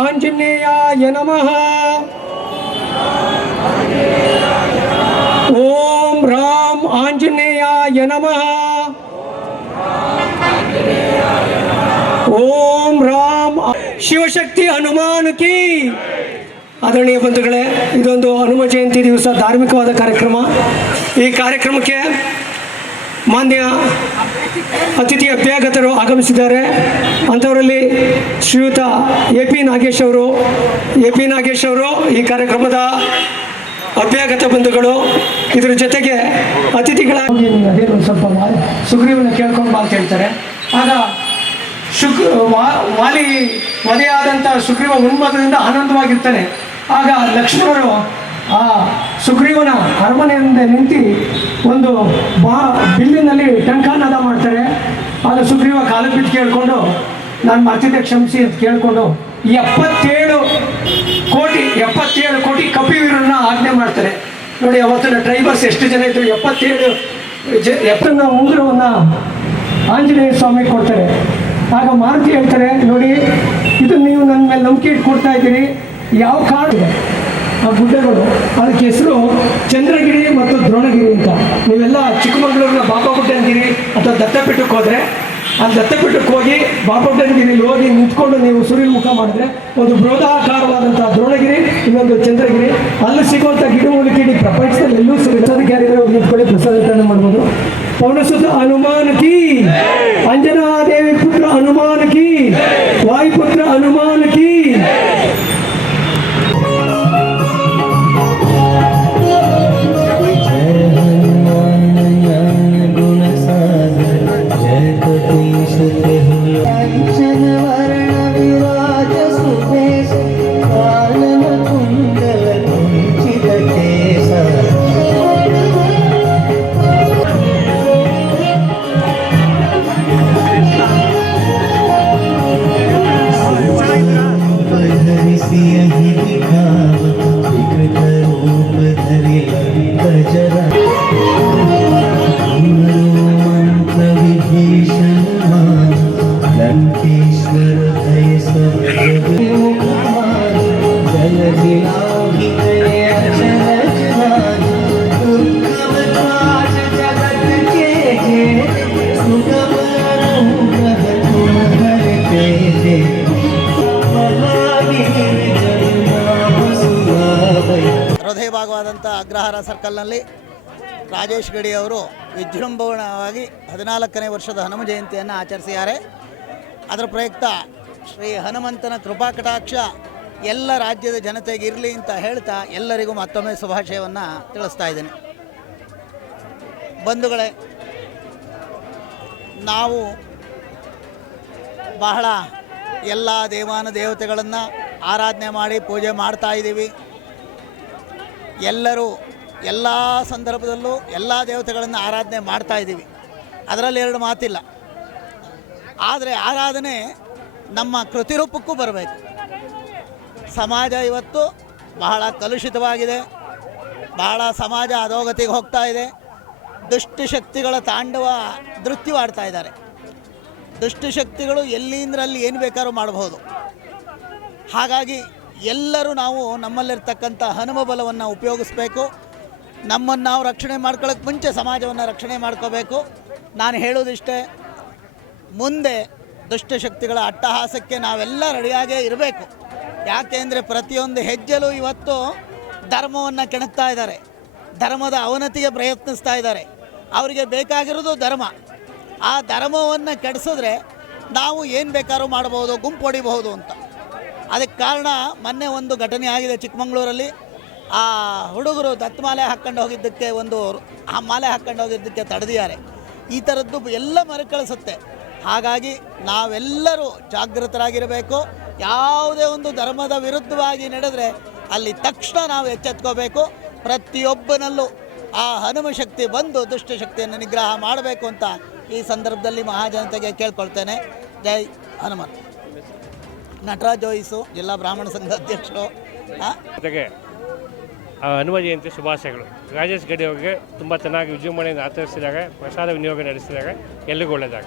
ಆಂಜನೇಯಾಯ ನಮಃ. ಓಂ ರಾಮ್ ಆಂಜನೇಯಾಯ ನಮಃ. ಓಂ ರಾಮ್ ಶಿವಶಕ್ತಿ ಹನುಮಾನಕಿ ಆದರಣೀಯ ಬಂಧುಗಳೇ, ಇದೊಂದು ಹನುಮ ಜಯಂತಿ ದಿವಸ ಧಾರ್ಮಿಕವಾದ ಕಾರ್ಯಕ್ರಮ. ಈ ಕಾರ್ಯಕ್ರಮಕ್ಕೆ ಮಾನ್ಯ ಅತಿಥಿ ಅಭ್ಯಾಗತರು ಆಗಮಿಸಿದ್ದಾರೆ. ಅಂಥವರಲ್ಲಿ ಶ್ರೀಯುತ ಎ ಪಿ ನಾಗೇಶ್ ಅವರು, ಎ ಪಿ ನಾಗೇಶ್ ಅವರು ಈ ಕಾರ್ಯಕ್ರಮದ ಅಭ್ಯಾಗತ ಬಂಧುಗಳು. ಇದರ ಜೊತೆಗೆ ಅತಿಥಿಗಳ ಸ್ವಲ್ಪ ಸುಗ್ರೀವನ ಕೇಳ್ಕೊಂಡು ಅಂತ ಹೇಳ್ತಾರೆ. ಆಗ ಶುಕ್ ವಾಲಿ ವಧೆಯಾದಂಥ ಸುಗ್ರೀವ ಉನ್ಮದದಿಂದ ಆನಂದವಾಗಿರ್ತಾನೆ. ಆಗ ಲಕ್ಷ್ಮಣರು ಆ ಸುಗ್ರೀವನ ಅರಮನೆಯಿಂದ ನಿಂತು ಒಂದು ಬಾ ಬಿಲ್ಲಿನಲ್ಲಿ ಟಂಕಾನಾದ ಮಾಡ್ತಾರೆ. ಅದು ಸುಗ್ರೀವ ಕಾಲಕ್ಕೆ ಬಿದ್ದು ಕೇಳಿಕೊಂಡು, ನಾನು ಮರ್ತಿದ್ದೆ ಕ್ಷಮಿಸಿ ಅಂತ ಕೇಳಿಕೊಂಡು ಎಪ್ಪತ್ತೇಳು ಕೋಟಿ ಎಪ್ಪತ್ತೇಳು ಕೋಟಿ ಕಪಿವೀರನ್ನ ಆಜ್ಞೆ ಮಾಡ್ತಾರೆ. ನೋಡಿ, ಅವತ್ತಿನ ಡ್ರೈವರ್ಸ್ ಎಷ್ಟು ಜನ ಇದ್ರು? ಎಪ್ಪತ್ತೇಳು ಜ ಎಪ್ಪನ್ನ ಉಂಗುರವನ್ನು ಆಂಜನೇಯ ಸ್ವಾಮಿ ಕೊಡ್ತಾರೆ. ಆಗ ಮಾರುತಿ ಹೇಳ್ತಾರೆ, ನೋಡಿ, ಇದು ನೀವು ನನ್ನ ಮೇಲೆ ನಂಬಿಕೆ ಇಟ್ಟು ಕೊಡ್ತಾ ಇದ್ದೀರಿ. ಯಾವ ಇದೆ ಆ ಗುಡ್ಡಗಳು, ಅದಕ್ಕೆ ಹೆಸರು ಚಂದ್ರಗಿರಿ ಮತ್ತು ದ್ರೋಣಗಿರಿ ಅಂತ. ನೀವೆಲ್ಲ ಚಿಕ್ಕಮಗಳೂರಿನ ಬಾಬಾ ಗುಡ್ಡ ಅಂತೀರಿ ಅಥವಾ ದತ್ತಪೀಠಕ್ಕೆ ಹೋದರೆ, ಆ ದತ್ತಪೀಠಕ್ಕೆ ಹೋಗಿ ಬಾಬಾಬುಡ್ಡನಗಿರಿಲಿ ಹೋಗಿ ನಿಂತ್ಕೊಂಡು ನೀವು ಸೂರ್ಯ ಮುಖ ಮಾಡಿದ್ರೆ, ಒಂದು ಬೃಹದಾಕಾರವಾದಂತಹ ದ್ರೋಣಗಿರಿ, ಇನ್ನೊಂದು ಚಂದ್ರಗಿರಿ, ಅಲ್ಲಿ ಸಿಗುವಂಥ ಗಿಡಮೂಲಿಕೆ ಇಡೀ ಪ್ರಪಂಚದಲ್ಲಿ ಎಲ್ಲೂ ಸಿಗೋದಕ್ಕೆ ಯಾರಿದ್ರೆ ನಿಂತ್ಕೊಳ್ಳಿ ಪ್ರಸಾದ ಮಾಡ್ಬೋದು. ಪೌನಸುತ ಹನುಮಾನ್ ಅಗ್ರಹಾರ ಸರ್ಕಲ್ನಲ್ಲಿ ರಾಜೇಶ್ ಗಡಿ ಅವರು ವಿಜೃಂಭಣವಾಗಿ ಹದಿನಾಲ್ಕನೇ ವರ್ಷದ ಹನುಮ ಜಯಂತಿಯನ್ನು ಆಚರಿಸಿದ್ದಾರೆ. ಅದರ ಪ್ರಯುಕ್ತ ಶ್ರೀ ಹನುಮಂತನ ಕೃಪಾ ಕಟಾಕ್ಷ ಎಲ್ಲ ರಾಜ್ಯದ ಜನತೆಗೆ ಇರಲಿ ಅಂತ ಹೇಳ್ತಾ ಎಲ್ಲರಿಗೂ ಮತ್ತೊಮ್ಮೆ ಶುಭಾಶಯವನ್ನು ತಿಳಿಸ್ತಾ ಇದ್ದೇನೆ. ಬಂಧುಗಳೇ, ನಾವು ಬಹಳ ಎಲ್ಲ ದೇವಾನ ದೇವತೆಗಳನ್ನು ಆರಾಧನೆ ಮಾಡಿ ಪೂಜೆ ಮಾಡ್ತಾ ಇದ್ದೀವಿ. ಎಲ್ಲರೂ ಎಲ್ಲ ಸಂದರ್ಭದಲ್ಲೂ ಎಲ್ಲ ದೇವತೆಗಳನ್ನು ಆರಾಧನೆ ಮಾಡ್ತಾ ಇದ್ದೀವಿ. ಅದರಲ್ಲಿ ಎರಡು ಮಾತಿಲ್ಲ. ಆದರೆ ಆರಾಧನೆ ನಮ್ಮ ಕೃತಿರೂಪಕ್ಕೂ ಬರಬೇಕು. ಸಮಾಜ ಇವತ್ತು ಬಹಳ ಕಲುಷಿತವಾಗಿದೆ. ಬಹಳ ಸಮಾಜ ಅಧೋಗತಿಗೆ ಹೋಗ್ತಾ ಇದೆ. ದುಷ್ಟಶಕ್ತಿಗಳ ತಾಂಡವ ನೃತ್ಯವಾಡ್ತಾ ಇದ್ದಾರೆ. ದುಷ್ಟಶಕ್ತಿಗಳು ಎಲ್ಲಿಂದ್ರಲ್ಲಿ ಏನು ಬೇಕಾದ್ರೂ ಮಾಡಬಹುದು ಹಾಗಾಗಿ ಎಲ್ಲರೂ ನಾವು ನಮ್ಮಲ್ಲಿರ್ತಕ್ಕಂಥ ಹನುಮ ಬಲವನ್ನು ಉಪಯೋಗಿಸ್ಬೇಕು. ನಮ್ಮನ್ನು ನಾವು ರಕ್ಷಣೆ ಮಾಡ್ಕೊಳ್ಳೋಕೆ ಮುಂಚೆ ಸಮಾಜವನ್ನು ರಕ್ಷಣೆ ಮಾಡ್ಕೋಬೇಕು. ನಾನು ಹೇಳೋದಿಷ್ಟೇ, ಮುಂದೆ ದುಷ್ಟಶಕ್ತಿಗಳ ಅಟ್ಟಹಾಸಕ್ಕೆ ನಾವೆಲ್ಲ ರೆಡಿಯಾಗೇ ಇರಬೇಕು. ಯಾಕೆ ಅಂದರೆ ಪ್ರತಿಯೊಂದು ಹೆಜ್ಜೆಲೂ ಇವತ್ತು ಧರ್ಮವನ್ನು ಕೆಣಕ್ತಾ ಇದ್ದಾರೆ. ಧರ್ಮದ ಅವನತಿಗೆ ಪ್ರಯತ್ನಿಸ್ತಾ ಇದ್ದಾರೆ. ಅವರಿಗೆ ಬೇಕಾಗಿರೋದು ಧರ್ಮ. ಆ ಧರ್ಮವನ್ನು ಕೆಡಿಸಿದ್ರೆ ನಾವು ಏನು ಬೇಕಾದ್ರೂ ಮಾಡ್ಬೋದು, ಗುಂಪು ಹೊಡಿಬಹುದು ಅಂತ. ಅದಕ್ಕೆ ಕಾರಣ ಮೊನ್ನೆ ಒಂದು ಘಟನೆ ಆಗಿದೆ ಚಿಕ್ಕಮಗಳೂರಲ್ಲಿ. ಆ ಹುಡುಗರು ದತ್ತಮಾಲೆ ಹಾಕ್ಕೊಂಡು ಹೋಗಿದ್ದಕ್ಕೆ ಒಂದು ಆ ಮಾಲೆ ಹಾಕ್ಕೊಂಡು ಹೋಗಿದ್ದಕ್ಕೆ ತಡೆದಿದ್ದಾರೆ. ಈ ಥರದ್ದು ಎಲ್ಲ ಮರುಕಳಿಸುತ್ತೆ ಹಾಗಾಗಿ ನಾವೆಲ್ಲರೂ ಜಾಗೃತರಾಗಿರಬೇಕು. ಯಾವುದೇ ಒಂದು ಧರ್ಮದ ವಿರುದ್ಧವಾಗಿ ನಡೆದರೆ ಅಲ್ಲಿ ತಕ್ಷಣ ನಾವು ಎಚ್ಚೆತ್ಕೋಬೇಕು. ಪ್ರತಿಯೊಬ್ಬನಲ್ಲೂ ಆ ಹನುಮ ಶಕ್ತಿ ಬಂದು ದುಷ್ಟಶಕ್ತಿಯನ್ನು ನಿಗ್ರಹ ಮಾಡಬೇಕು ಅಂತ ಈ ಸಂದರ್ಭದಲ್ಲಿ ಮಹಾಜನತೆಗೆ ಕೇಳ್ಕೊಳ್ತೇನೆ. ಜೈ ಹನುಮನ್ ನಟರಾಜ್ ಜೋಯಿಸು ಜಿಲ್ಲಾ ಬ್ರಾಹ್ಮಣ ಸಂಘ ಅಧ್ಯಕ್ಷರು. ಜೊತೆಗೆ ಹನುಮ ಜಯಂತಿ ಶುಭಾಶಯಗಳು. ರಾಜೇಶ್ ಗಡಿ ಅವರಿಗೆ ತುಂಬ ಚೆನ್ನಾಗಿ ವಿಜೃಂಭಣೆಯಿಂದ ಆಚರಿಸಿದಾಗ, ಪ್ರಸಾದ ವಿನಿಯೋಗ ನಡೆಸಿದಾಗ, ಎಲ್ಲಿಗೂ ಒಳ್ಳೆಯದಾಗ